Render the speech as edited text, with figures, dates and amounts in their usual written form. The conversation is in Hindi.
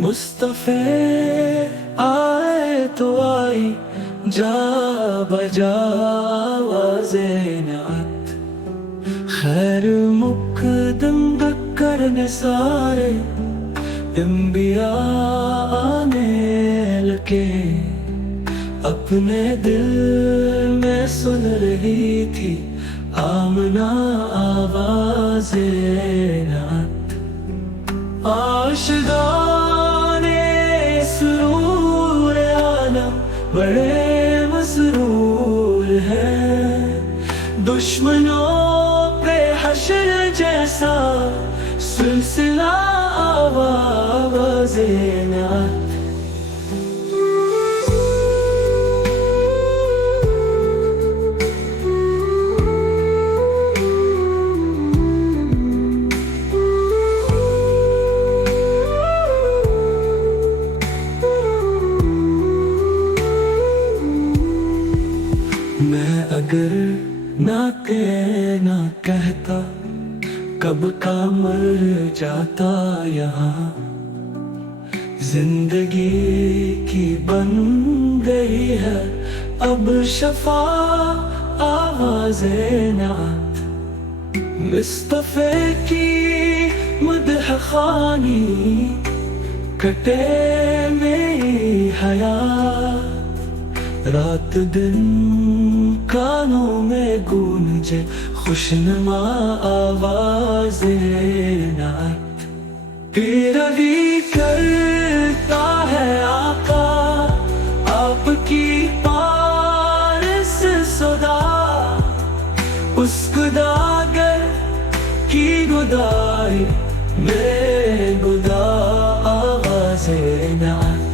मुस्तफ़े आए तो आई जा बजा आवाज़े नात खैर मुकदम करने सारे अंबिया आने लगे अपने दिल में सुन रही थी आमना आवाज़े नात आशिक़ां बड़े मसरूर हैं दुश्मनों पे हश्र जैसा सिलसिला आवाज़े नात मैं अगर ना कहता कब का मर जाता यहाँ जिंदगी की बन गई है अब शफा आवाज़े नात मुस्तफ़े की मदह खानी कटे मेरी हयात रात दिन कानों में गूंजे खुशनुमा आवाज़े नात पैरवी करता है आका आपकी पारस सदा उस खुदागर की गुदाई में गुदा आवाज़े नात